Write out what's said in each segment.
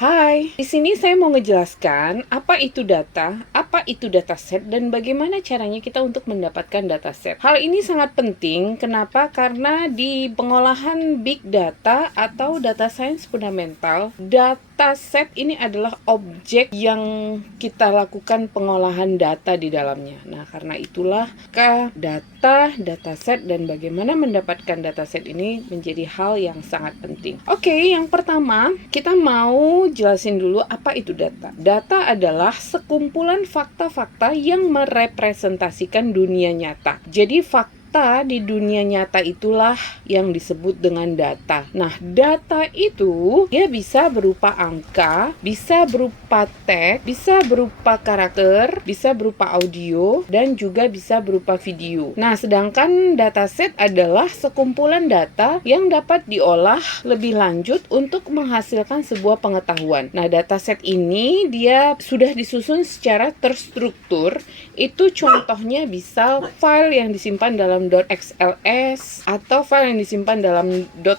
Hai, di sini saya mau ngejelaskan apa itu data, apa itu dataset, dan bagaimana caranya kita untuk mendapatkan dataset. Hal ini sangat penting, kenapa? Karena di pengolahan big data atau data science fundamental, dataset ini adalah objek yang kita lakukan pengolahan data di dalamnya. Nah, karena itulah data, dataset, dan bagaimana mendapatkan dataset ini menjadi hal yang sangat penting. Oke, yang pertama kita mau jelasin dulu apa itu data. Data adalah sekumpulan fakta-fakta yang merepresentasikan dunia nyata. Jadi fakta di dunia nyata itulah yang disebut dengan data. Nah, data itu dia bisa berupa angka, bisa berupa teks, bisa berupa karakter, bisa berupa audio, dan juga bisa berupa video. Nah, sedangkan dataset adalah sekumpulan data yang dapat diolah lebih lanjut untuk menghasilkan sebuah pengetahuan. Nah, dataset ini dia sudah disusun secara terstruktur. Itu contohnya bisa file yang disimpan dalam .xls atau file yang disimpan dalam .doc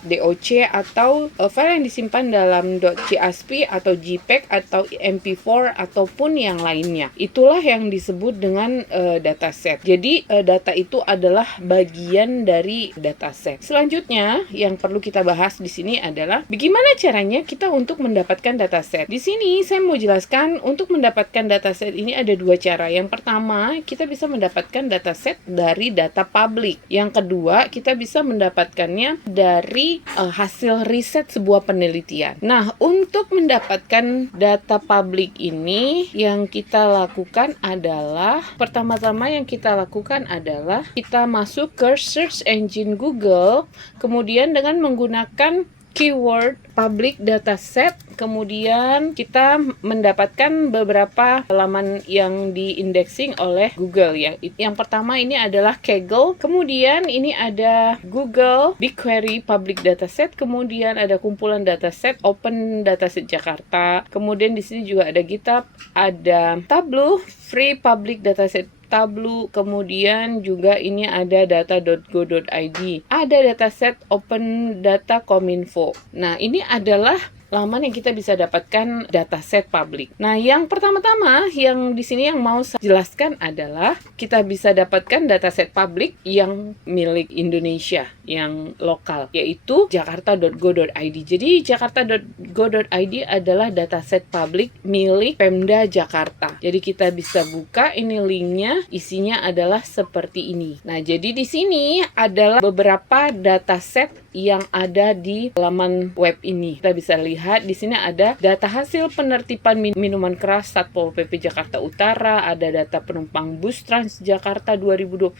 atau file yang disimpan dalam .csv atau JPEG atau MP4 ataupun yang lainnya. Itulah yang disebut dengan dataset. Jadi data itu adalah bagian dari dataset. Selanjutnya yang perlu kita bahas di sini adalah bagaimana caranya kita untuk mendapatkan dataset. Di sini saya mau jelaskan untuk mendapatkan dataset ini ada dua cara. Yang pertama, kita bisa mendapatkan dataset dari data publik. Yang kedua, kita bisa mendapatkannya dari hasil riset sebuah penelitian. Nah, untuk mendapatkan data publik ini yang kita lakukan adalah pertama-tama yang kita lakukan adalah kita masuk ke search engine Google, kemudian dengan menggunakan keyword public dataset, kemudian kita mendapatkan beberapa halaman yang diindexing oleh Google ya. Yang pertama ini adalah Kaggle, kemudian ini ada Google BigQuery Public Dataset, kemudian ada kumpulan dataset Open Dataset Jakarta, kemudian di sini juga ada GitHub, ada Tableau Free Public Dataset Tableau, kemudian juga ini ada data.go.id, ada dataset Open Data Kominfo. Nah, ini adalah laman yang kita bisa dapatkan dataset publik. Nah, yang pertama-tama yang di sini yang mau saya jelaskan adalah kita bisa dapatkan dataset publik yang milik Indonesia, yang lokal, yaitu jakarta.go.id. Jadi jakarta.go.id adalah dataset publik milik Pemda Jakarta. Jadi kita bisa buka, ini linknya, isinya adalah seperti ini. Nah, jadi di sini adalah beberapa dataset yang ada di laman web ini. Kita bisa lihat di sini ada data hasil penertiban minuman keras Satpol PP Jakarta Utara, ada data penumpang bus Transjakarta 2021,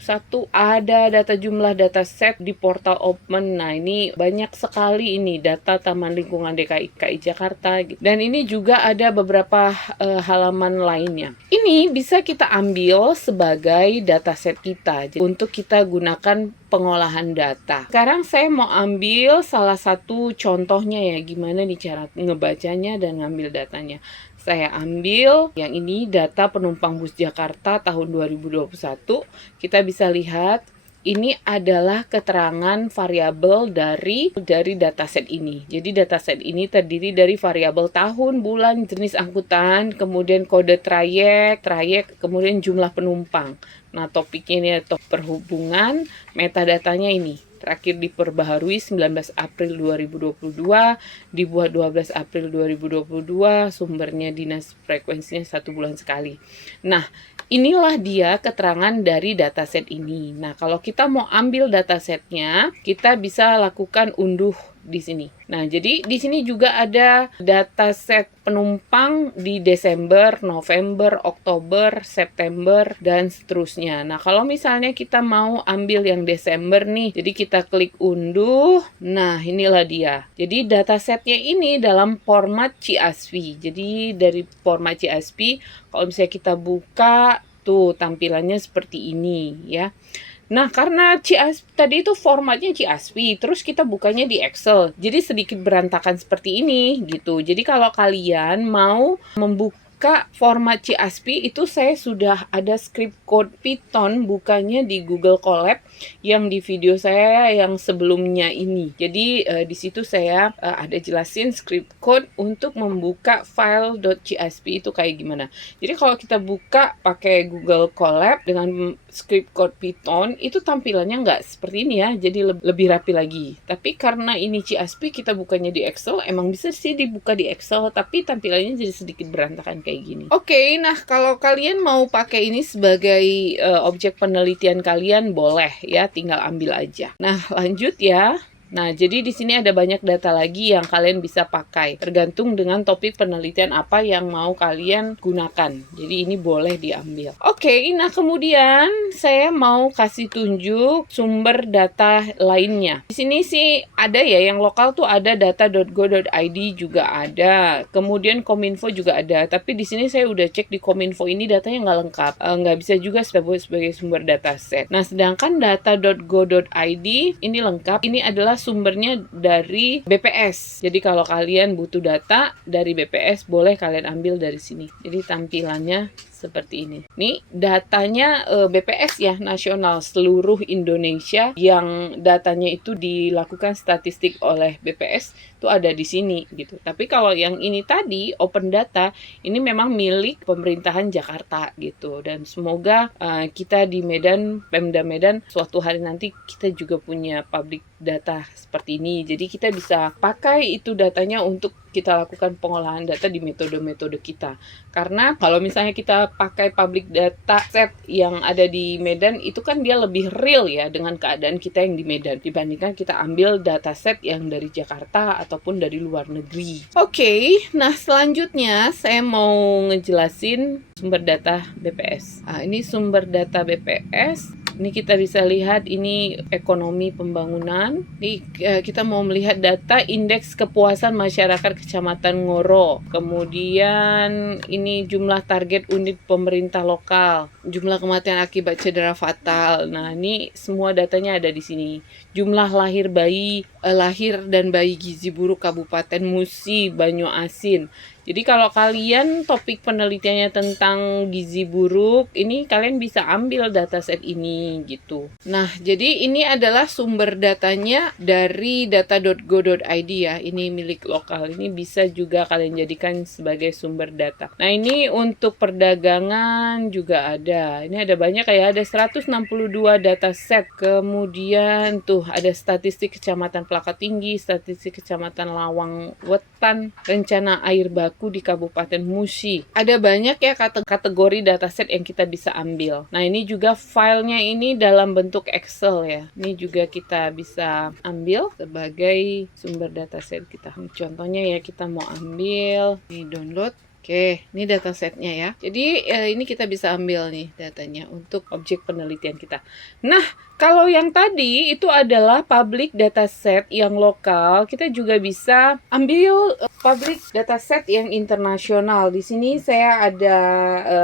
ada data jumlah dataset di portal Open. Nah, ini banyak sekali ini data Taman Lingkungan DKI Jakarta, dan ini juga ada beberapa halaman lainnya. Ini bisa kita ambil sebagai dataset kita untuk kita gunakan pengolahan data. Sekarang saya mau ambil salah satu contohnya ya, gimana nih cara ngebacanya dan ngambil datanya. Saya ambil yang ini data penumpang bus Jakarta tahun 2021. Kita bisa lihat ini adalah keterangan variabel dari dataset ini. Jadi dataset ini terdiri dari variabel tahun, bulan, jenis angkutan, kemudian kode trayek, kemudian jumlah penumpang. Nah, topiknya ini topik perhubungan, metadatanya ini terakhir diperbaharui 19 April 2022, dibuat 12 April 2022, sumbernya dinas frekuensinya 1 bulan sekali. Nah, inilah dia keterangan dari dataset ini. Nah, kalau kita mau ambil datasetnya, kita bisa lakukan unduh di sini. Nah, jadi di sini juga ada dataset penumpang di Desember, November, Oktober, September, dan seterusnya. Nah, kalau misalnya kita mau ambil yang Desember nih, jadi kita klik unduh. Nah, inilah dia. Jadi datasetnya ini dalam format CSV. Jadi dari format CSV, kalau misalnya kita buka, tuh tampilannya seperti ini ya. Nah, karena tadi itu formatnya CSV, terus kita bukanya di Excel. Jadi sedikit berantakan seperti ini gitu. Jadi kalau kalian mau membuka buka format CASP itu saya sudah ada script code Python bukannya di Google Colab yang di video saya yang sebelumnya ini. Jadi di situ saya ada jelasin script code untuk membuka file .csp itu kayak gimana. Jadi kalau kita buka pakai Google Colab dengan script code Python itu tampilannya nggak seperti ini ya, jadi lebih rapi lagi. Tapi karena ini CASP kita bukanya di Excel, emang bisa sih dibuka di Excel, tapi tampilannya jadi sedikit berantakan kayak gini. Oke, nah kalau kalian mau pakai ini sebagai objek penelitian kalian boleh ya, tinggal ambil aja. Nah lanjut ya. Nah, jadi di sini ada banyak data lagi yang kalian bisa pakai, tergantung dengan topik penelitian apa yang mau kalian gunakan. Jadi ini boleh diambil. Oke, nah kemudian saya mau kasih tunjuk sumber data lainnya. Di sini sih ada ya, yang lokal tuh ada data.go.id juga ada. Kemudian Kominfo juga ada. Tapi di sini saya udah cek di Kominfo ini datanya nggak lengkap. Nggak bisa juga sebagai sumber dataset. Nah, sedangkan data.go.id ini lengkap. Ini adalah sumbernya dari BPS. Jadi kalau kalian butuh data dari BPS, boleh kalian ambil dari sini. Jadi tampilannya seperti ini. Nih datanya BPS ya, nasional seluruh Indonesia, yang datanya itu dilakukan statistik oleh BPS itu ada di sini gitu. Tapi kalau yang ini tadi open data, ini memang milik pemerintahan Jakarta gitu. Dan semoga kita di Medan, Pemda Medan, suatu hari nanti kita juga punya public data seperti ini. Jadi kita bisa pakai itu datanya untuk kita lakukan pengolahan data di metode-metode kita. Karena kalau misalnya kita pakai public data set yang ada di Medan, itu kan dia lebih real ya dengan keadaan kita yang di Medan, dibandingkan kita ambil data set yang dari Jakarta ataupun dari luar negeri. Oke, nah selanjutnya saya mau ngejelasin sumber data BPS. Nah, ini sumber data BPS. Ini kita bisa lihat ini ekonomi pembangunan. Ini kita mau melihat data indeks kepuasan masyarakat Kecamatan Ngoro. Kemudian ini jumlah target unit pemerintah lokal, jumlah kematian akibat cedera fatal. Nah, ini semua datanya ada di sini. Jumlah lahir dan bayi gizi buruk Kabupaten Musi, Banyuasin. Jadi kalau kalian topik penelitiannya tentang gizi buruk, ini kalian bisa ambil dataset ini gitu. Nah, jadi ini adalah sumber datanya dari data.go.id ya. Ini milik lokal. Ini bisa juga kalian jadikan sebagai sumber data. Nah, ini untuk perdagangan juga ada. Ini ada banyak kayak ada 162 dataset. Kemudian tuh ada statistik Kecamatan Plaka Tinggi, statistik Kecamatan Lawang Wetan, rencana air baku di Kabupaten Musi. Ada banyak ya kategori dataset yang kita bisa ambil. Nah, ini juga filenya ini dalam bentuk Excel ya. Ini juga kita bisa ambil sebagai sumber dataset kita. Contohnya ya, kita mau ambil, ini download. Oke, ini datasetnya ya. Jadi ini kita bisa ambil nih datanya untuk objek penelitian kita. Nah, kalau yang tadi itu adalah public dataset yang lokal, kita juga bisa ambil public dataset yang internasional. Di sini saya ada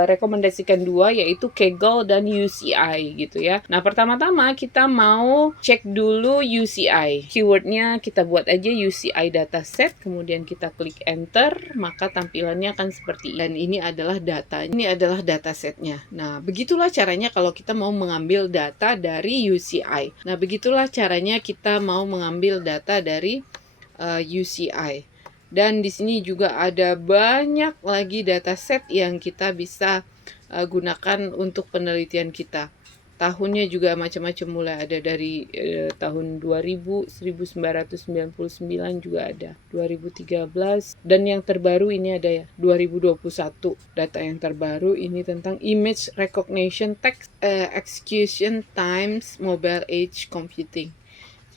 rekomendasikan dua, yaitu Kaggle dan UCI gitu ya. Nah, pertama-tama kita mau cek dulu UCI. Keywordnya kita buat aja UCI dataset, kemudian kita klik enter, maka tampilannya akan seperti ini. Dan ini adalah data. Ini adalah datasetnya. Nah, begitulah caranya kalau kita mau mengambil data dari UCI. Nah, begitulah caranya kita mau mengambil data dari UCI. Dan di sini juga ada banyak lagi dataset yang kita bisa gunakan untuk penelitian kita. Tahunnya juga macam-macam, mulai ada dari tahun 2000, 1999 juga ada, 2013, dan yang terbaru ini ada ya, 2021. Data yang terbaru ini tentang Image Recognition Text Execution Times Mobile Age Computing.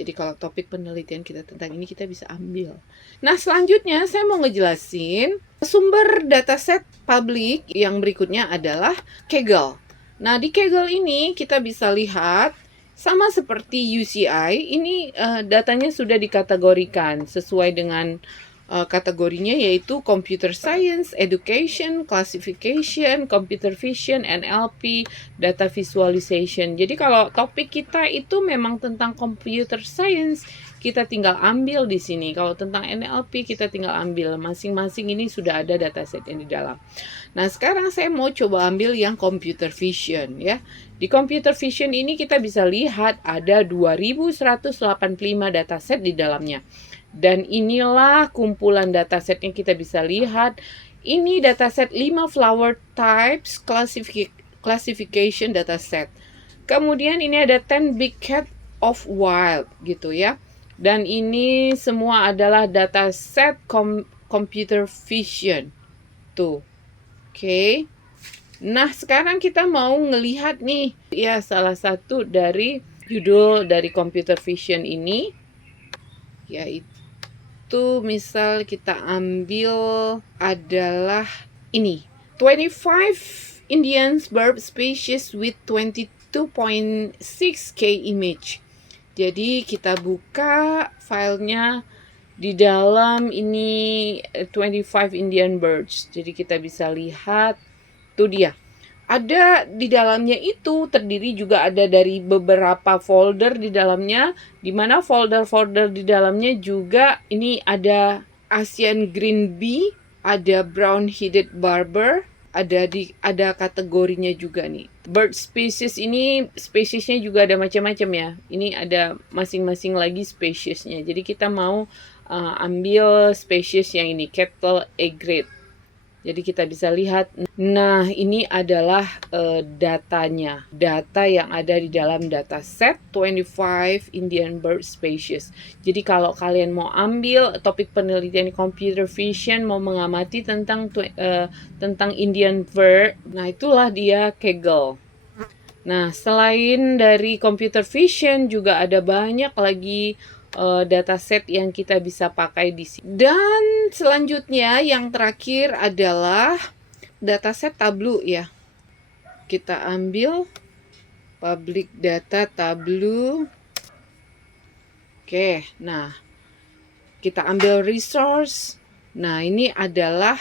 Jadi kalau topik penelitian kita tentang ini kita bisa ambil. Nah, selanjutnya saya mau ngejelasin sumber dataset publik yang berikutnya adalah Kaggle. Nah, di Kaggle ini kita bisa lihat sama seperti UCI, ini datanya sudah dikategorikan sesuai dengan kategorinya, yaitu Computer Science, Education, Classification, Computer Vision, NLP, Data Visualization. Jadi kalau topik kita itu memang tentang Computer Science, kita tinggal ambil di sini. Kalau tentang NLP kita tinggal ambil, masing-masing ini sudah ada dataset yang di dalam. Nah, sekarang saya mau coba ambil yang computer vision ya. Di computer vision ini kita bisa lihat ada 2185 dataset di dalamnya. Dan inilah kumpulan dataset yang kita bisa lihat. Ini dataset 5 flower types classification dataset. Kemudian ini ada 10 big cat of wild gitu ya. Dan ini semua adalah dataset computer vision. Tuh. Oke. Nah, sekarang kita mau ngelihat nih ya salah satu dari judul dari computer vision ini, yaitu misal kita ambil adalah ini 25 Indian bird species with 22.6K image. Jadi kita buka filenya, di dalam ini 25 Indian birds. Jadi kita bisa lihat tuh dia. Ada di dalamnya itu terdiri juga ada dari beberapa folder di dalamnya, di mana folder-folder di dalamnya juga ini ada Asian green bee, ada brown headed barbel, ada kategorinya juga nih. Bird species ini spesiesnya juga ada macam-macam ya. Ini ada masing-masing lagi spesiesnya. Jadi kita mau ambil spesies yang ini, cattle egret. Jadi kita bisa lihat. Nah, ini adalah datanya. Data yang ada di dalam dataset 25 Indian bird species. Jadi kalau kalian mau ambil topik penelitian computer vision, mau mengamati tentang Indian bird, nah itulah dia Kaggle. Nah, selain dari computer vision juga ada banyak lagi dataset yang kita bisa pakai di sini. Dan selanjutnya yang terakhir adalah dataset Tableau ya. Kita ambil public data Tableau. Oke, nah kita ambil resource. Nah, ini adalah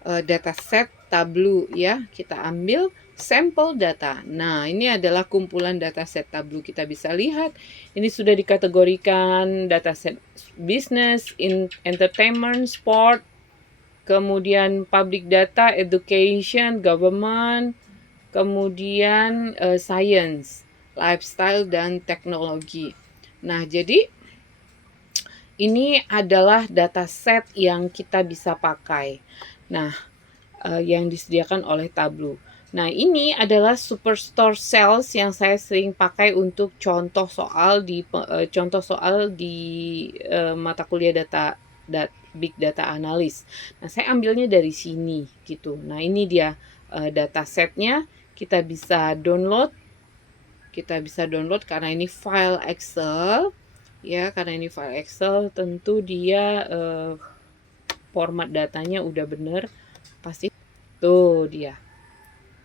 dataset Tableau ya. Kita ambil sampel data. Nah, ini adalah kumpulan dataset Tableau. Kita bisa lihat ini sudah dikategorikan dataset business, entertainment, sport, kemudian public data, education, government, kemudian science, lifestyle, dan teknologi. Nah, jadi ini adalah dataset yang kita bisa pakai. Nah, yang disediakan oleh Tableau. Nah, ini adalah Superstore Cells yang saya sering pakai untuk contoh soal di mata kuliah Big Data Analyst. Nah, saya ambilnya dari sini gitu. Nah, ini dia datasetnya. Kita bisa download. Karena ini file Excel. Ya, karena ini file Excel, tentu dia format datanya udah bener. Pasti tuh dia.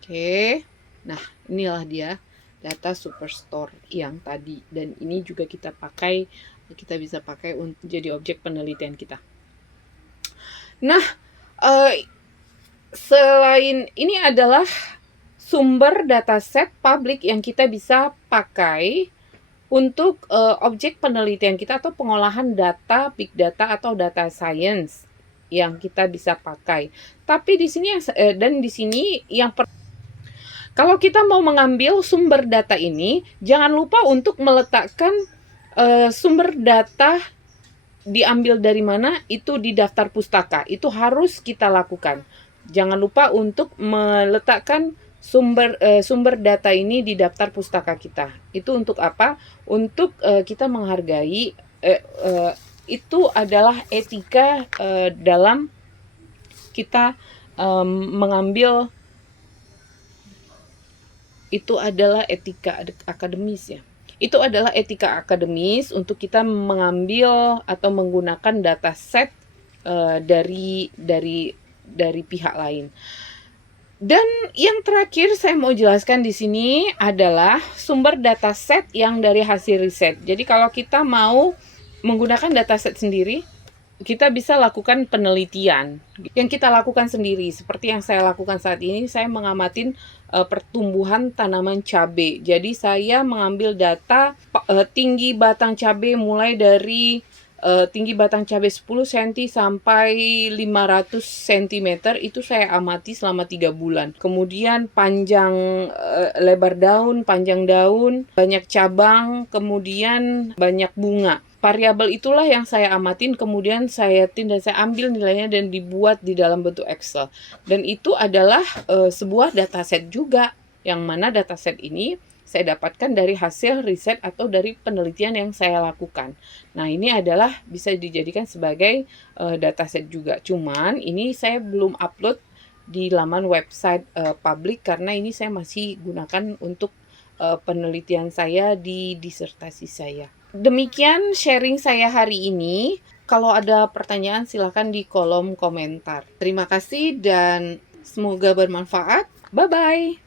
Oke, nah inilah dia data Superstore yang tadi, dan ini juga kita bisa pakai untuk jadi objek penelitian kita. Nah, selain ini adalah sumber dataset publik yang kita bisa pakai untuk objek penelitian kita atau pengolahan data big data atau data science yang kita bisa pakai. Tapi di sini kalau kita mau mengambil sumber data ini, jangan lupa untuk meletakkan sumber data diambil dari mana itu di daftar pustaka. Itu harus kita lakukan. Jangan lupa untuk meletakkan sumber data ini di daftar pustaka kita. Itu untuk apa? Untuk kita menghargai. Itu adalah etika dalam kita mengambil. Itu adalah etika akademis ya. Itu adalah etika akademis untuk kita mengambil atau menggunakan dataset dari pihak lain. Dan yang terakhir saya mau jelaskan di sini adalah sumber dataset yang dari hasil riset. Jadi kalau kita mau menggunakan dataset sendiri, kita bisa lakukan penelitian yang kita lakukan sendiri. Seperti yang saya lakukan saat ini, saya mengamatin pertumbuhan tanaman cabai. Jadi saya mengambil data tinggi batang cabai mulai dari tinggi batang cabai 10 cm sampai 500 cm itu saya amati selama 3 bulan. Kemudian panjang lebar daun, panjang daun, banyak cabang, kemudian banyak bunga. Variabel itulah yang saya amatin, kemudian saya ambil nilainya dan dibuat di dalam bentuk Excel. Dan itu adalah sebuah dataset juga, yang mana dataset ini saya dapatkan dari hasil riset atau dari penelitian yang saya lakukan. Nah, ini adalah bisa dijadikan sebagai dataset juga. Cuman ini saya belum upload di laman website publik karena ini saya masih gunakan untuk penelitian saya di disertasi saya. Demikian sharing saya hari ini. Kalau ada pertanyaan silakan di kolom komentar. Terima kasih dan semoga bermanfaat. Bye-bye.